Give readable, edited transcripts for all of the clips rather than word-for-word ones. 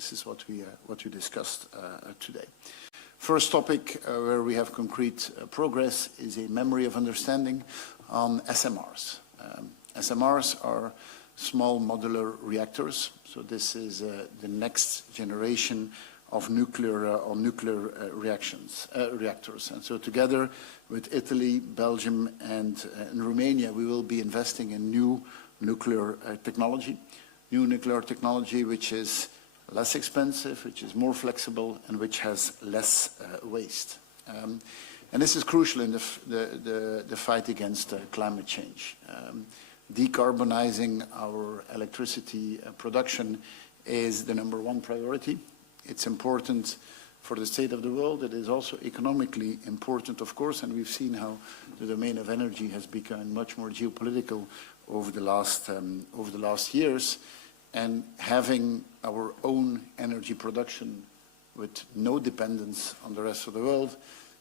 this is what we discussed today. First topic where we have concrete progress is a memory of understanding on SMRs. SMRs are small modular reactors, so this is the next generation of nuclear reactors. And so together with Italy, Belgium, and Romania, we will be investing in new nuclear technology which is less expensive, which is more flexible, and which has less waste. And this is crucial in the fight against climate change. Decarbonizing our electricity production is the #1 priority. It's important for the state of the world. It is also economically important, of course, and we've seen how the domain of energy has become much more geopolitical over the last years. And having our own energy production with no dependence on the rest of the world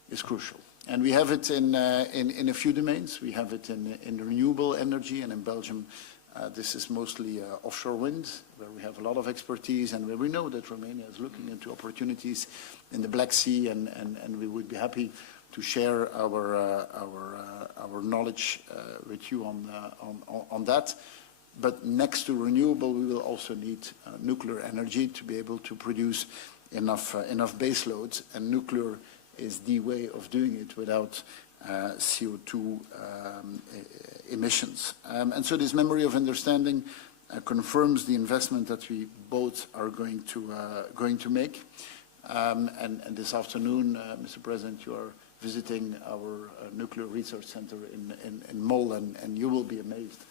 is crucial. And we have it in a few domains. We have it in renewable energy, and in Belgium, this is mostly offshore wind, where we have a lot of expertise, and where we know that Romania is looking into opportunities in the Black Sea, and we would be happy to share our knowledge with you on that. But next to renewable, we will also need nuclear energy to be able to produce enough base loads, and nuclear is the way of doing it without CO2 emissions. And so this memory of understanding confirms the investment that we both are going to make. And this afternoon, Mr. President, you are visiting our nuclear research center in Mol, and you will be amazed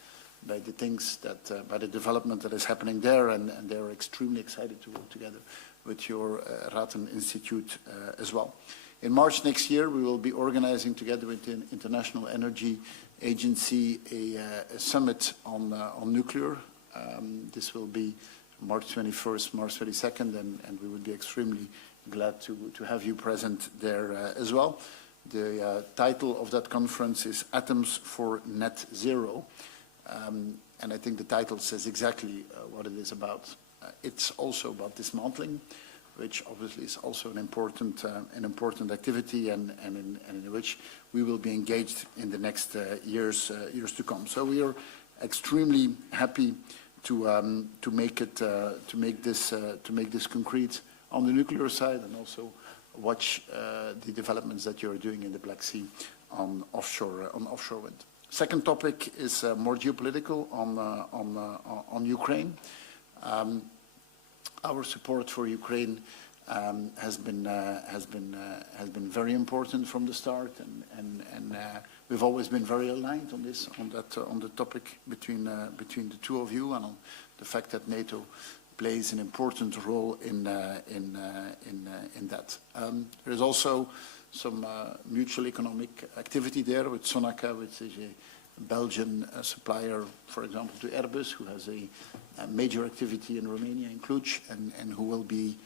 by the things that, by the development that is happening there, and they're extremely excited to work together with your Ratten Institute as well. In March next year, we will be organizing together with the International Energy Agency a summit on nuclear. This will be March 21st, March 22nd, and we would be extremely glad to have you present there as well. The title of that conference is Atoms for Net Zero. And I think the title says exactly what it is about. It's also about dismantling, which obviously is also an important activity, and in which we will be engaged in the next years to come. So we are extremely happy to make this concrete on the nuclear side, and also watch the developments that you are doing in the Black Sea on offshore wind. Second topic is more geopolitical on Ukraine. Our support for Ukraine has been very important from the start, and we've always been very aligned on this, on the topic between the two of you, and on the fact that NATO plays an important role in that. There is also some mutual economic activity there with Sonaca, which is a Belgian supplier, for example, to Airbus, who has a major activity in Romania, in Cluj, and who will be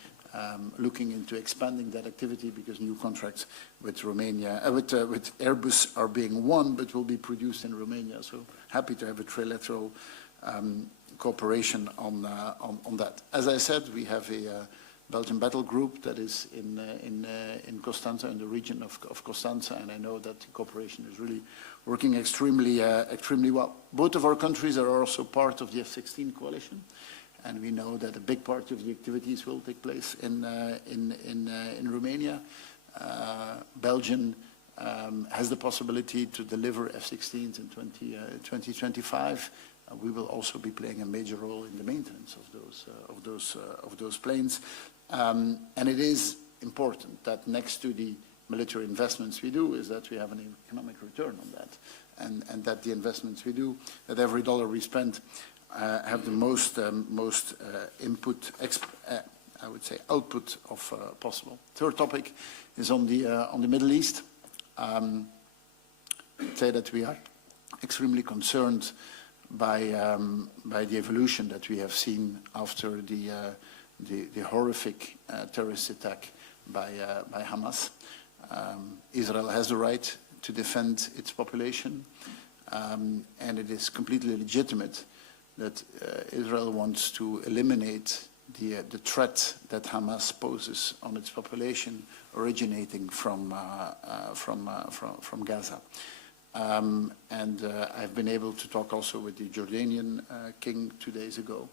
looking into expanding that activity, because new contracts with Romania, with Airbus are being won, but will be produced in Romania. So happy to have a trilateral cooperation on that. As I said, we have a Belgian battle group that is in Constanța, in the region of Constanța, and I know that the cooperation is really working extremely well. Both of our countries are also part of the F-16 coalition, and we know that a big part of the activities will take place in Romania. Belgium has the possibility to deliver F-16s in 2025. We will also be playing a major role in the maintenance of those planes. And it is important that next to the military investments we do, is that we have an economic return on that, and that the investments we do, that every dollar we spend have the most I would say output of possible. Third topic is on the Middle East. Say that we are extremely concerned by the evolution that we have seen after the horrific terrorist attack by Hamas. Israel has the right to defend its population, and it is completely legitimate that Israel wants to eliminate the threat that Hamas poses on its population originating from Gaza. I've been able to talk also with the Jordanian king 2 days ago.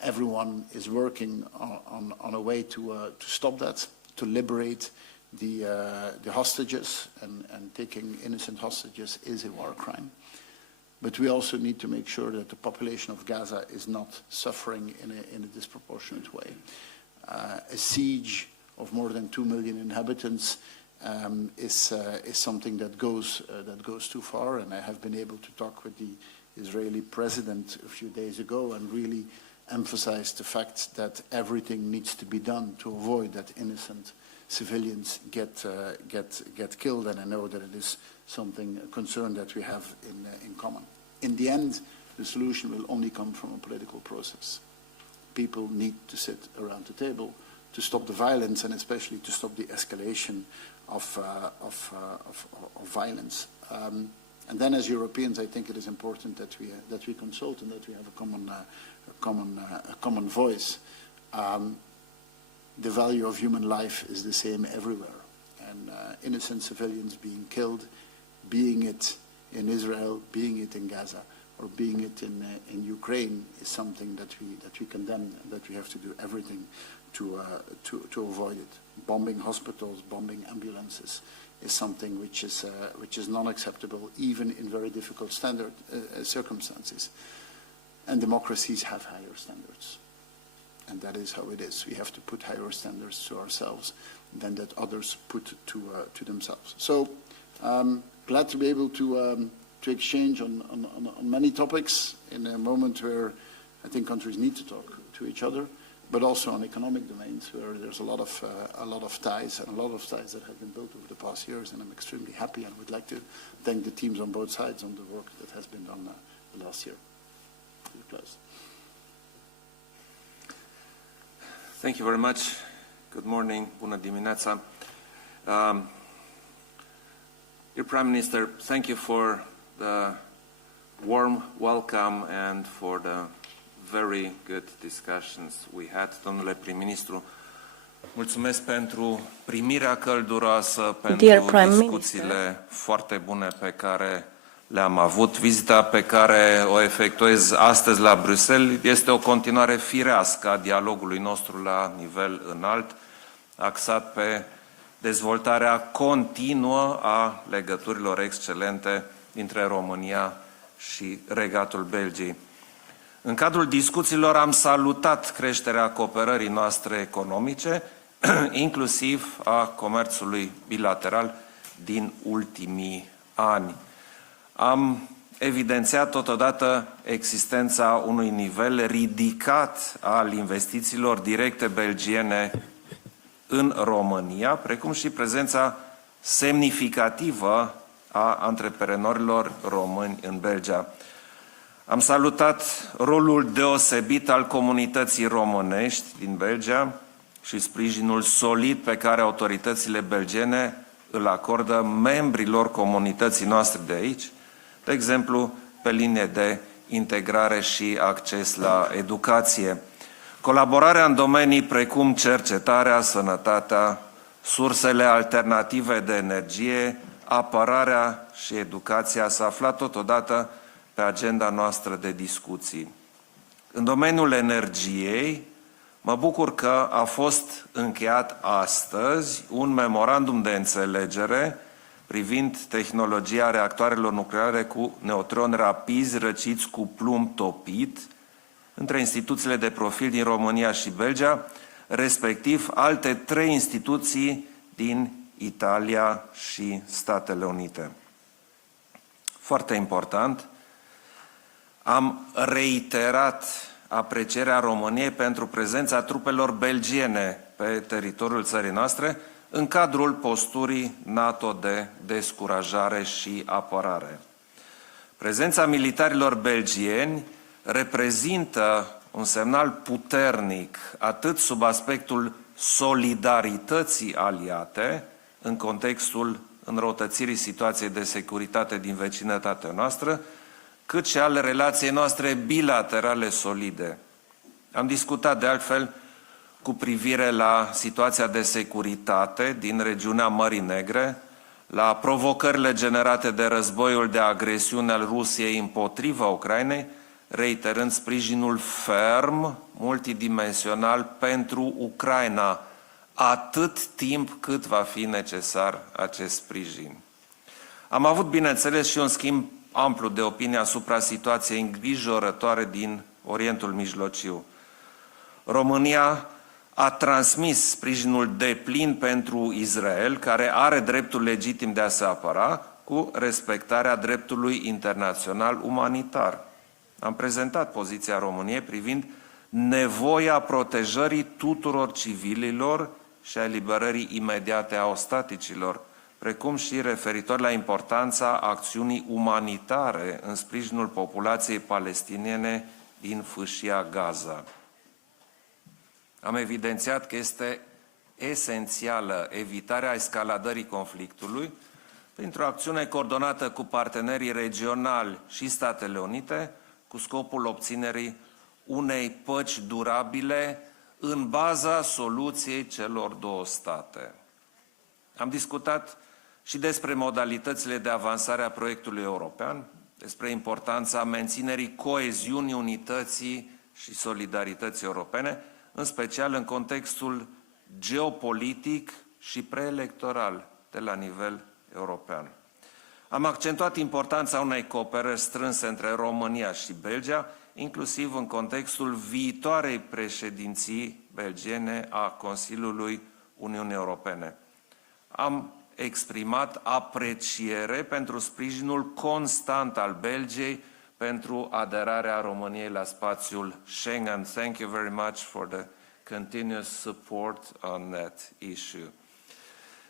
Everyone is working on a way to stop that, to liberate the hostages, and taking innocent hostages is a war crime. But we also need to make sure that the population of Gaza is not suffering in a disproportionate way. A siege of more than 2 million inhabitants is something that goes too far, and I have been able to talk with the Israeli president a few days ago and really emphasize the fact that everything needs to be done to avoid that innocent civilians get killed, and I know that it is a concern that we have in common. In the end, the solution will only come from a political process. People need to sit around the table to stop the violence, and especially to stop the escalation of violence. And then, as Europeans, I think it is important that we consult and that we have a common voice. The value of human life is the same everywhere, and innocent civilians being killed, being it in Israel, being it in Gaza, or being it in Ukraine, is something that we condemn, and that we have to do everything to avoid it. Bombing hospitals, bombing ambulances is something which is non-acceptable, even in very difficult circumstances. And democracies have higher standards. And that is how it is. We have to put higher standards to ourselves than that others put to themselves. So glad to be able to exchange on many topics in a moment where I think countries need to talk to each other, but also on economic domains where there's a lot of ties and a lot of ties that have been built over the past years. And I'm extremely happy and would like to thank the teams on both sides on the work that has been done the last year. Klaus. Thank you very much. Good morning. Bună dimineața. Dear Prime Minister, thank you for the warm welcome and for the very good discussions we had. Domnule Prim-ministru, mulțumesc pentru primirea călduroasă, pentru discuțiile foarte bune pe care le-am avut. Vizita pe care o efectuez astăzi la Bruxelles este o continuare firească a dialogului nostru la nivel înalt, axat pe dezvoltarea continuă a legăturilor excelente dintre România și Regatul Belgiei. În cadrul discuțiilor am salutat creșterea cooperării noastre economice, inclusiv a comerțului bilateral din ultimii ani. Am evidențiat totodată existența unui nivel ridicat al investițiilor directe belgiene în România, precum și prezența semnificativă a antreprenorilor români în Belgia. Am salutat rolul deosebit al comunității românești din Belgia și sprijinul solid pe care autoritățile belgiene îl acordă membrilor comunității noastre de aici, de exemplu, pe linie de integrare și acces la educație. Colaborarea în domenii precum cercetarea, sănătatea, sursele alternative de energie, apărarea și educația s-a aflat totodată pe agenda noastră de discuții. În domeniul energiei, mă bucur că a fost încheiat astăzi un memorandum de înțelegere privind tehnologia reactoarelor nucleare cu neutroni rapizi răciți cu plumb topit între instituțiile de profil din România și Belgia, respectiv alte 3 instituții din Italia și Statele Unite. Foarte important, am reiterat aprecierea României pentru prezența trupelor belgiene pe teritoriul țării noastre în cadrul posturii NATO de descurajare și apărare. Prezența militarilor belgieni reprezintă un semnal puternic atât sub aspectul solidarității aliate în contextul înrăutățirii situației de securitate din vecinătatea noastră, cât și ale relației noastre bilaterale solide. Am discutat de altfel cu privire la situația de securitate din regiunea Mării Negre, la provocările generate de războiul de agresiune al Rusiei împotriva Ucrainei, reiterând sprijinul ferm, multidimensional pentru Ucraina, atât timp cât va fi necesar acest sprijin. Am avut, bineînțeles, și un schimb amplu de opinie asupra situației îngrijorătoare din Orientul Mijlociu. România a transmis sprijinul deplin pentru Israel, care are dreptul legitim de a se apăra, cu respectarea dreptului internațional umanitar. Am prezentat poziția României privind nevoia protejării tuturor civililor și a eliberării imediate a ostaticilor, precum și referitor la importanța acțiunii umanitare în sprijinul populației palestiniene din fâșia Gaza. Am evidențiat că este esențială evitarea escaladării conflictului printr-o acțiune coordonată cu partenerii regionali și Statele Unite, cu scopul obținerii unei păci durabile în baza soluției celor două state. Am discutat și despre modalitățile de avansare a proiectului european, despre importanța menținerii coeziunii, unității și solidarității europene, în special în contextul geopolitic și preelectoral de la nivel european. Am accentuat importanța unei cooperări strânse între România și Belgia, inclusiv în contextul viitoarei președinții belgiene a Consiliului Uniunii Europene. Am exprimat apreciere pentru sprijinul constant al Belgiei pentru aderarea României la spațiul Schengen. Thank you very much for the continuous support on that issue.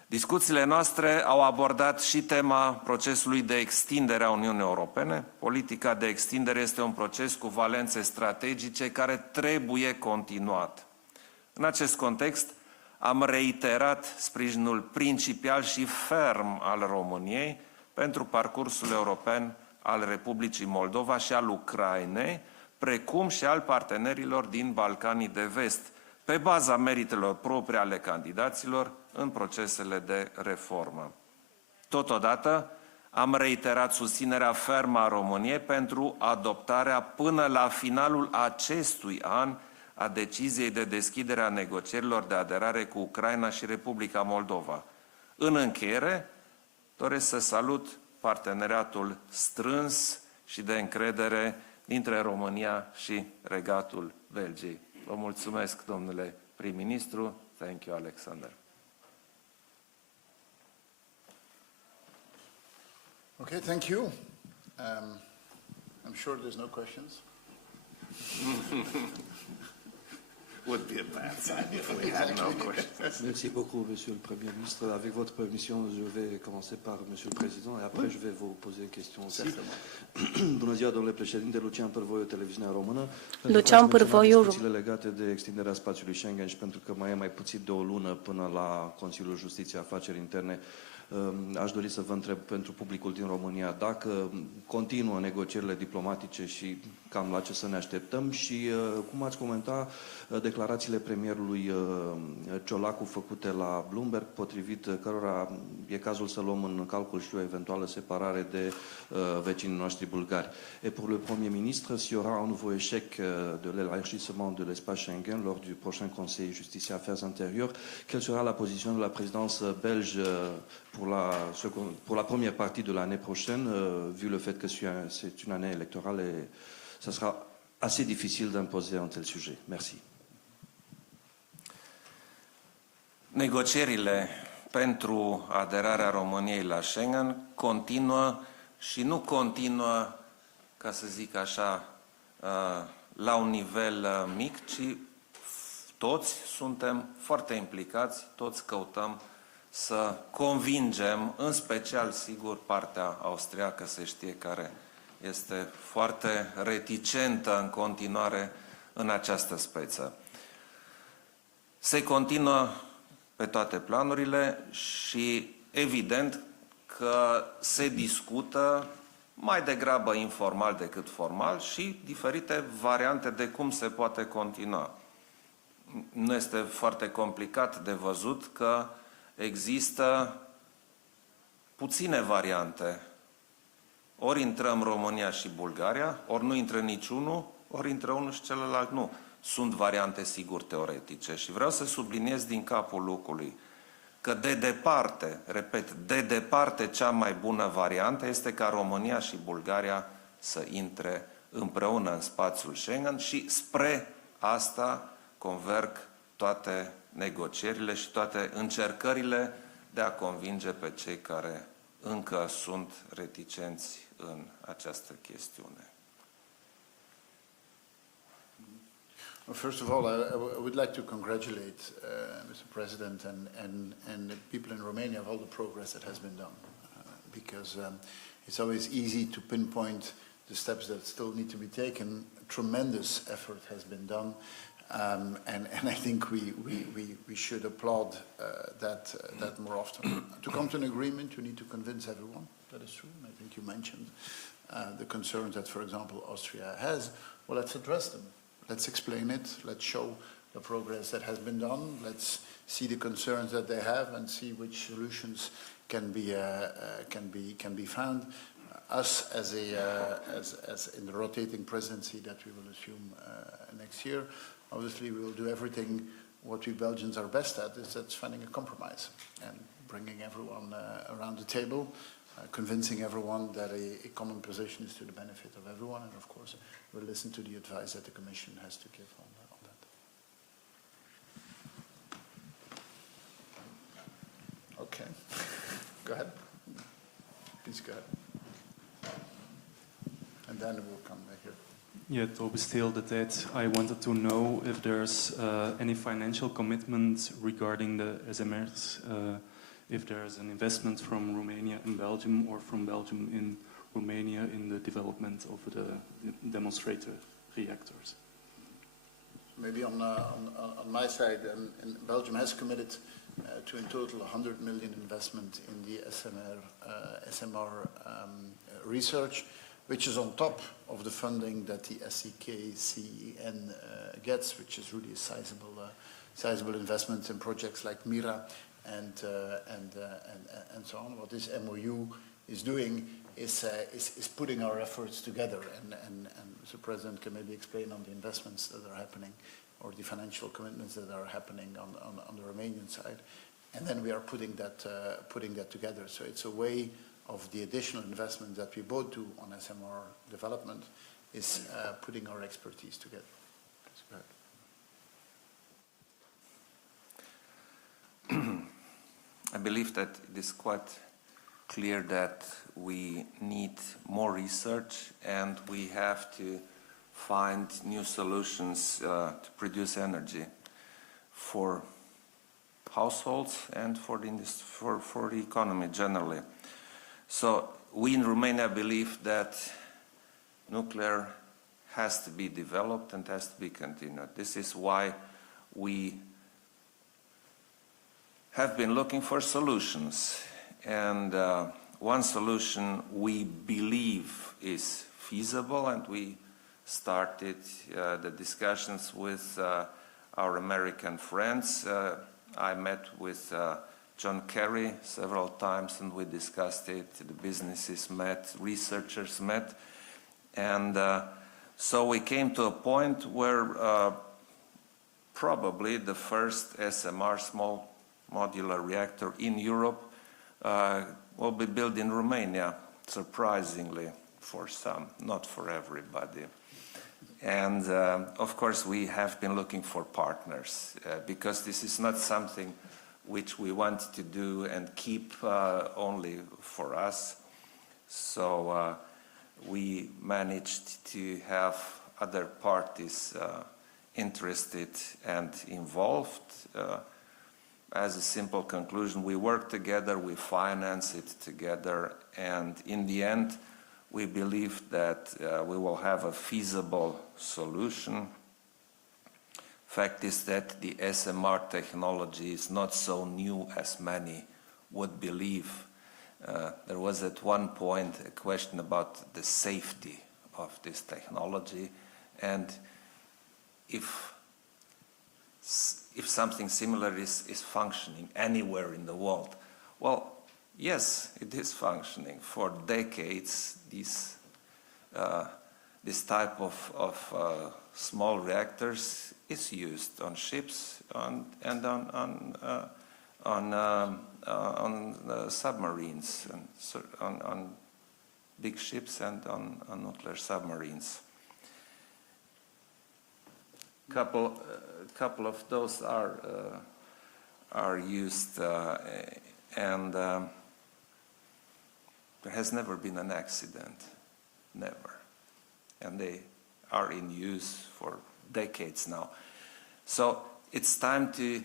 Discuțiile noastre au abordat și tema procesului de extindere a Uniunii Europene. Politica de extindere este un proces cu valențe strategice care trebuie continuat. În acest context, am reiterat sprijinul principial și ferm al României pentru parcursul european al Republicii Moldova și al Ucrainei, precum și al partenerilor din Balcanii de Vest, pe baza meritelor proprii ale candidaților în procesele de reformă. Totodată, am reiterat susținerea fermă a României pentru adoptarea până la finalul acestui an a deciziei de deschidere a negocierilor de aderare cu Ucraina și Republica Moldova. În încheiere, doresc să salut parteneriatul strâns și de încredere dintre România și Regatul Belgiei. Vă mulțumesc, domnule prim-ministru. Thank you, Alexander. Okay, thank you. I'm sure there's no questions. Would be a bad sign if we had no questions. Merci beaucoup, Monsieur le Premier ministre. Avec votre permission, je vais commencer par Monsieur le Président et après je vais vous poser une question aussi. Bună ziua, domnule președinte, Lucian Pârvoiu, televiziunea română. Lucian Pârvoiu. Discuțiile legate de extinderea spațiului Schengen și pentru că mai e mai puțin de o lună până la Consiliul Justiției Afaceri Interne, aș dori să vă întreb pentru publicul din România dacă continuă negocierile diplomatice și cam la ce să ne așteptăm și cum ați comenta declarațiile premierului Ciolacu făcute la Bloomberg, potrivit cărora e cazul să luăm în calcul și o eventuală separare de vecinii noștri bulgari. Et pour le Premier ministre, s'il y aura un nouveau échec de l'élargissement de l'espace Schengen lors du prochain Conseil Justice et Affaires Intérieures, quelle sera la position de la présidence belge pour la première partie de l'année prochaine, vu le fait que c'est une année électorale et ça sera assez difficile d'imposer un tel sujet. Merci. Negocierile pentru aderarea României la Schengen continuă și nu continuă, ca să zic așa, la un nivel mic, ci toți suntem foarte implicați, toți căutăm să convingem, în special, sigur, partea austriacă, se știe, care este foarte reticentă în continuare în această speță. Se continuă pe toate planurile și evident că se discută mai degrabă informal decât formal și diferite variante de cum se poate continua. Nu este foarte complicat de văzut că există puține variante. Ori intrăm România și Bulgaria, ori nu intră niciunul, ori intră unul și celălalt nu. Sunt variante, sigur, teoretice și vreau să subliniez din capul locului că de departe, repet, de departe cea mai bună variantă este ca România și Bulgaria să intre împreună în spațiul Schengen și spre asta converg toate negocierile și toate încercările de a convinge pe cei care încă sunt reticenți în această chestiune. Well, first of all, I would like to congratulate Mr. President and the people in Romania of all the progress that has been done, because it's always easy to pinpoint the steps that still need to be taken. Tremendous effort has been done, and I think we should applaud that more often. To come to an agreement, you need to convince everyone. That is true. And I think you mentioned the concerns that, for example, Austria has. Well, let's address them. Let's explain it. Let's show the progress that has been done. Let's see the concerns that they have and see which solutions can be found. Us as in the rotating presidency that we will assume next year, obviously we will do everything what we Belgians are best at, is that's finding a compromise and bringing everyone around the table, convincing everyone that a common position is to the benefit of everyone, and of course we'll listen to the advice that the Commission has to give on that. Okay, go ahead. Please go ahead. And then we'll come back here. Ja, het overstel de tijd. I wanted to know if there's any financial commitment regarding the SMRs, if there's an investment from Romania in Belgium or from Belgium in Romania in the development of the demonstrator reactors. Maybe on my side, Belgium has committed to in total 100 million investment in the SMR research, which is on top of the funding that the SEK-CEN gets, which is really a sizable investment in projects like MIRA and so on. What this MOU is doing is putting our efforts together, and Mr. President can maybe explain on the investments that are happening or the financial commitments that are happening on the Romanian side, and then we are putting that together. So it's a way of the additional investment that we both do on SMR development is putting our expertise together. Go ahead. I believe that it is quite clear that we need more research and we have to find new solutions to produce energy for households and for the economy generally. So we in Romania believe that nuclear has to be developed and has to be continued. This is why we have been looking for solutions, and one solution we believe is feasible, and we started the discussions with our American friends. I met with John Kerry several times and we discussed it. The businesses met, researchers met, and so we came to a point where probably the first SMR, small modular reactor in Europe, will be built in Romania, surprisingly for some, not for everybody. And of course we have been looking for partners because this is not something which we want to do and keep only for us. So we managed to have other parties interested and involved. As a simple conclusion, we work together, we finance it together, and in the end, we believe that we will have a feasible solution. Fact is that the SMR technology is not so new as many would believe. there was at one point a question about the safety of this technology, and if something similar is functioning anywhere in the world. Well, yes, it is functioning. For decades, this type of small reactors is used on ships and on submarines, and on big ships and on nuclear submarines. Couple of those are used, and there has never been an accident, never, and they are in use for decades now. So it's time to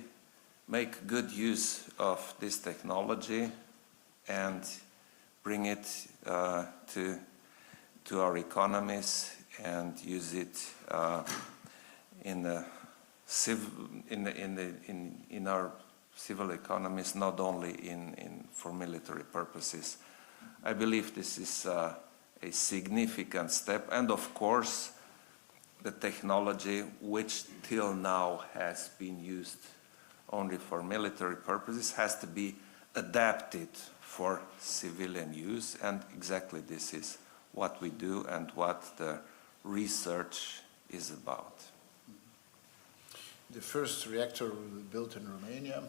make good use of this technology and bring it to our economies and use it in our civil economies, not only for military purposes. I believe this is a significant step, and of course the technology, which till now has been used only for military purposes, has to be adapted for civilian use, and exactly this is what we do and what the research is about. The first reactor will be built in Romania.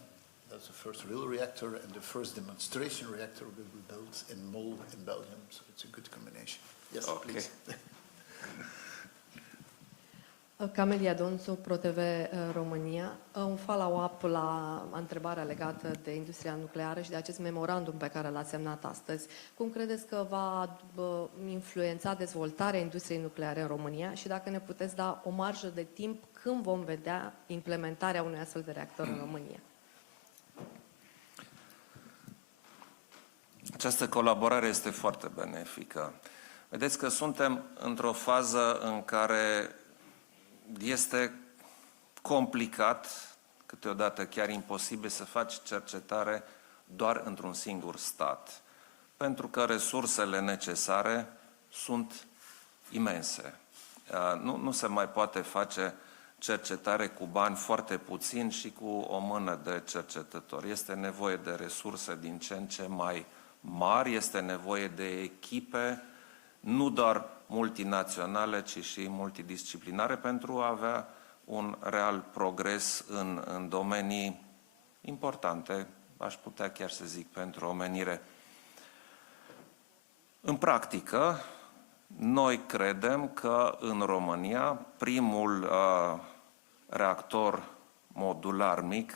That's the first real reactor, and the first demonstration reactor will be built in Mol in Belgium. So it's a good combination. Yes, Okay. please. Camelia Donțu, ProTV România. Un follow-up la întrebarea legată de industria nucleară și de acest memorandum pe care l-ați semnat astăzi. Cum credeți că va influența dezvoltarea industriei nucleare în România și dacă ne puteți da o marjă de timp când vom vedea implementarea unui astfel de reactor în România? Această colaborare este foarte benefică. Vedeți că suntem într-o fază în care este complicat, câteodată chiar imposibil, să faci cercetare doar într-un singur stat, pentru că resursele necesare sunt imense. Nu se mai poate face cercetare cu bani foarte puțini și cu o mână de cercetători. Este nevoie de resurse din ce în ce mai mari, este nevoie de echipe, nu doar multinaționale, ci și multidisciplinare, pentru a avea un real progres în domenii importante, aș putea chiar să zic, pentru omenire. În practică, noi credem că în România primul reactor modular mic,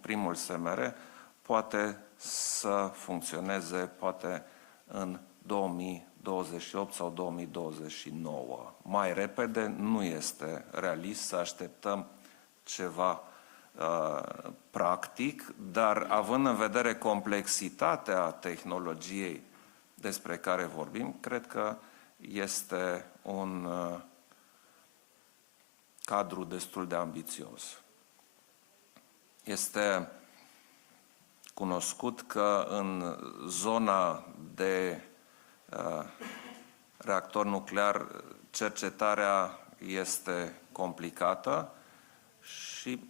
primul SMR, poate să funcționeze poate în 2028 sau 2029. Mai repede nu este realist să așteptăm ceva practic, dar având în vedere complexitatea tehnologiei despre care vorbim, cred că este un cadru destul de ambițios. Este cunoscut că în zona de reactor nuclear cercetarea este complicată și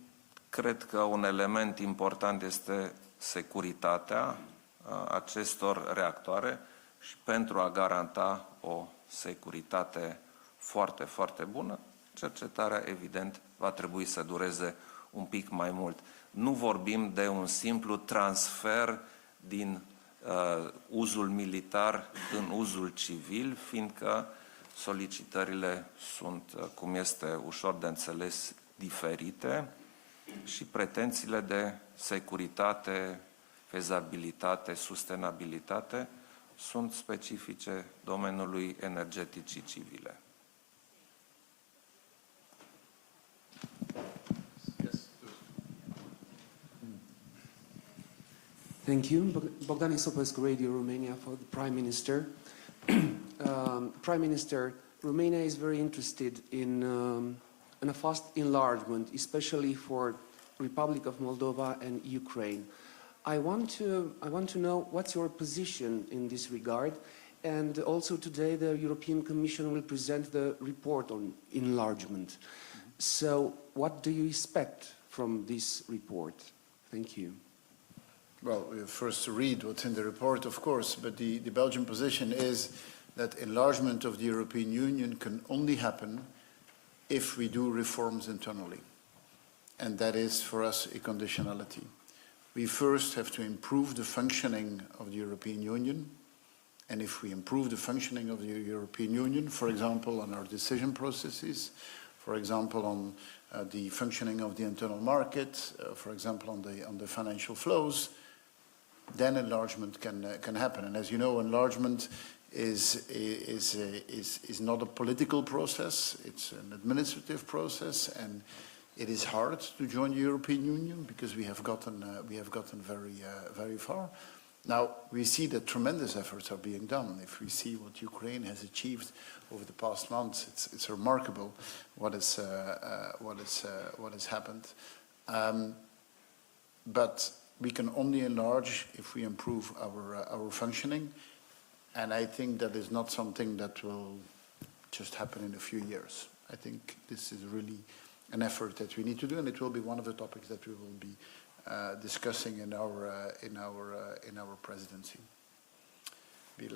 cred că un element important este securitatea acestor reactoare și pentru a garanta o securitate foarte, foarte bună, cercetarea, evident, va trebui să dureze un pic mai mult. Nu vorbim de un simplu transfer din uzul militar în uzul civil, fiindcă solicitările sunt, cum este ușor de înțeles, diferite și pretențiile de securitate, fezabilitate, sustenabilitate sunt specifice domeniului energeticii civile. Thank you. Bogdan Isopescu, Radio Romania, for the Prime Minister. Prime Minister, Romania is very interested in a fast enlargement, especially for Republic of Moldova and Ukraine. I want to know what's your position in this regard, and also today the European Commission will present the report on enlargement. So what do you expect from this report? Thank you. Well, we have first to read what's in the report, of course, but the Belgian position is that enlargement of the European Union can only happen if we do reforms internally. And that is, for us, a conditionality. We first have to improve the functioning of the European Union. And if we improve the functioning of the European Union, for example, on our decision processes, for example, on the functioning of the internal market, for example, on the financial flows, then enlargement can happen. And as you know, enlargement is not a political process, it's an administrative process, and it is hard to join the European Union because we have gotten very far. Now, we see that tremendous efforts are being done. If we see what Ukraine has achieved over the past months, it's remarkable what has happened. But we can only enlarge if we improve our functioning, and I think that is not something that will just happen in a few years. I think this is really an effort that we need to do, and it will be one of the topics that we will be discussing in our presidency. The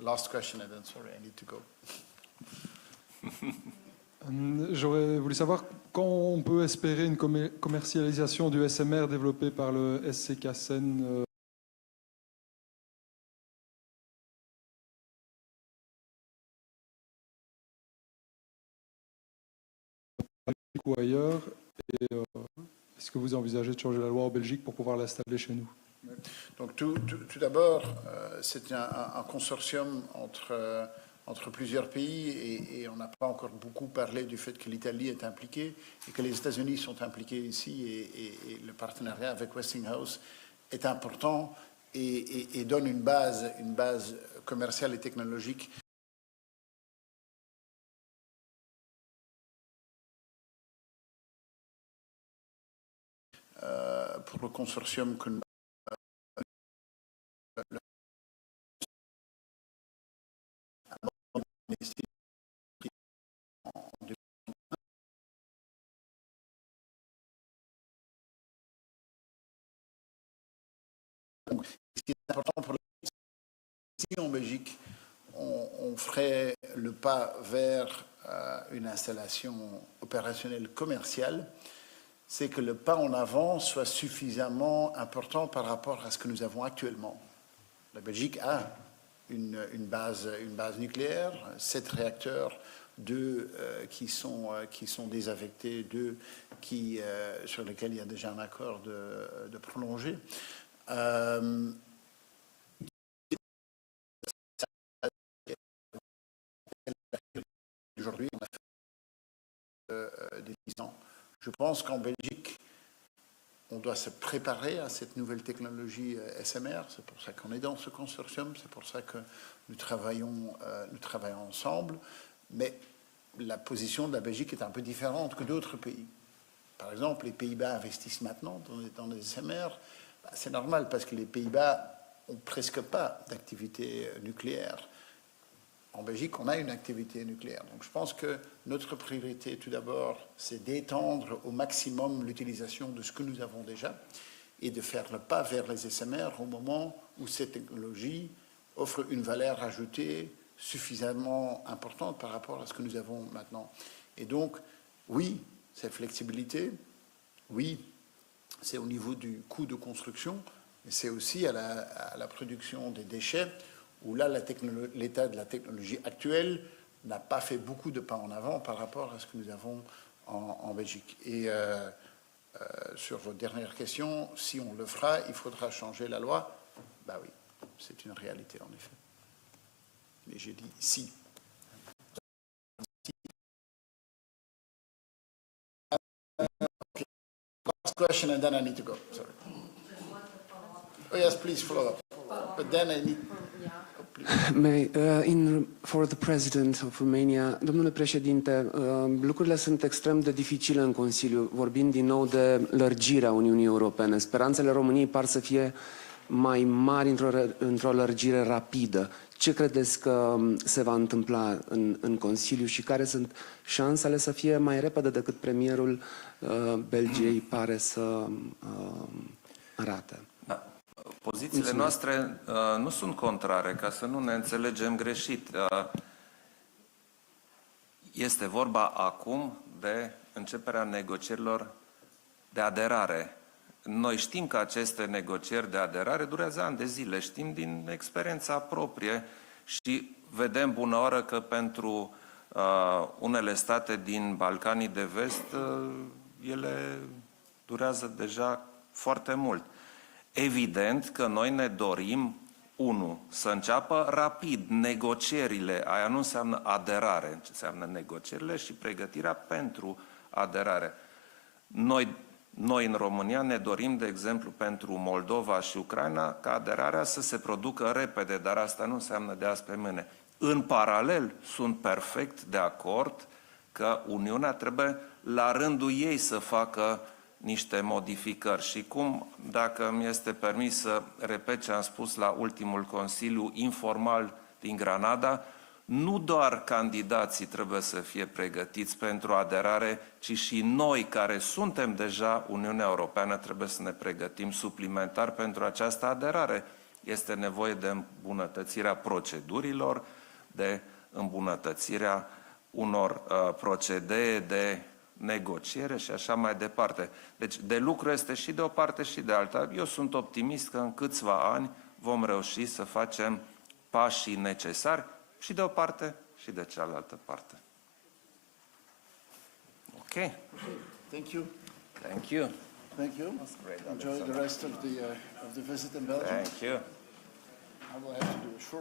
last question, and then sorry, I need to go. J'aurais voulu savoir quand on peut espérer une commercialisation du SMR développé par le SCKSN ou ailleurs, et est-ce que vous envisagez de changer la loi en Belgique pour pouvoir l'installer chez nous? Donc tout d'abord, c'est un consortium entre plusieurs pays et on n'a pas encore beaucoup parlé du fait que l'Italie est impliquée et que les États-Unis sont impliqués ici et le partenariat avec Westinghouse est important et donne une base commerciale et technologique pour le consortium que nous ce qui est important pour ici en Belgique, on ferait le pas vers une installation opérationnelle commerciale, c'est que le pas en avant soit suffisamment important par rapport à ce que nous avons actuellement. La Belgique a une base nucléaire, 7 réacteurs, 2 qui sont désaffectés, 2 sur lesquels il y a déjà un accord de prolonger. Aujourd'hui, on a fait des 10 ans. Je pense qu'en Belgique, on doit se préparer à cette nouvelle technologie SMR. C'est pour ça qu'on est dans ce consortium, c'est pour ça que nous travaillons ensemble. Mais la position de la Belgique est un peu différente que d'autres pays. Par exemple, les Pays-Bas investissent maintenant dans les SMR. C'est normal parce que les Pays-Bas n'ont presque pas d'activité nucléaire. En Belgique, on a une activité nucléaire. Donc je pense que notre priorité, tout d'abord, c'est d'étendre au maximum l'utilisation de ce que nous avons déjà et de faire le pas vers les SMR au moment où cette technologie offre une valeur ajoutée suffisamment importante par rapport à ce que nous avons maintenant. Et donc, oui, c'est flexibilité, oui, c'est au niveau du coût de construction, mais c'est aussi à la production des déchets, où là, l'état de la technologie actuelle n'a pas fait beaucoup de pas en avant par rapport à ce que nous avons en Belgique. Et sur votre dernière question, si on le fera, il faudra changer la loi. Ben oui, c'est une réalité en effet. Mais j'ai dit si. Okay. Last question and then I need to go. Sorry. Oh yes, please follow up. But then I need... For the President of Romania, domnule președinte, lucrurile sunt extrem de dificile în Consiliu. Vorbim din nou de lărgirea Uniunii Europene. Speranțele României par să fie mai mari într-o lărgire rapidă. Ce credeți că se va întâmpla în Consiliu și care sunt șansele să fie mai repede decât premierul Belgiei pare să arate? Da. Pozițiile noastre nu sunt contrare, ca să nu ne înțelegem greșit. Este vorba acum de începerea negocierilor de aderare. Noi știm că aceste negocieri de aderare durează ani de zile, știm din experiența proprie și vedem bună oară că pentru unele state din Balcanii de Vest ele durează deja foarte mult. Evident că noi ne dorim, să înceapă rapid negocierile, aia nu înseamnă aderare, înseamnă negocierile și pregătirea pentru aderare. Noi în România ne dorim, de exemplu, pentru Moldova și Ucraina, ca aderarea să se producă repede, dar asta nu înseamnă de azi pe mâine. În paralel, sunt perfect de acord că Uniunea trebuie la rândul ei să facă niște modificări. Și cum, dacă mi este permis să repet ce am spus la ultimul Consiliu informal din Granada, nu doar candidații trebuie să fie pregătiți pentru aderare, ci și noi, care suntem deja Uniunea Europeană, trebuie să ne pregătim suplimentar pentru această aderare. Este nevoie de îmbunătățirea procedurilor, de îmbunătățirea unor procedee de negociere și așa mai departe. Deci de lucru este și de o parte și de alta. Eu sunt optimist că în câțiva ani vom reuși să facem pașii necesari și de o parte și de cealaltă parte. Ok? Thank you. Thank you. Thank you. That's great. Enjoy the rest of the visit in Belgium. Thank you. I will have to do a short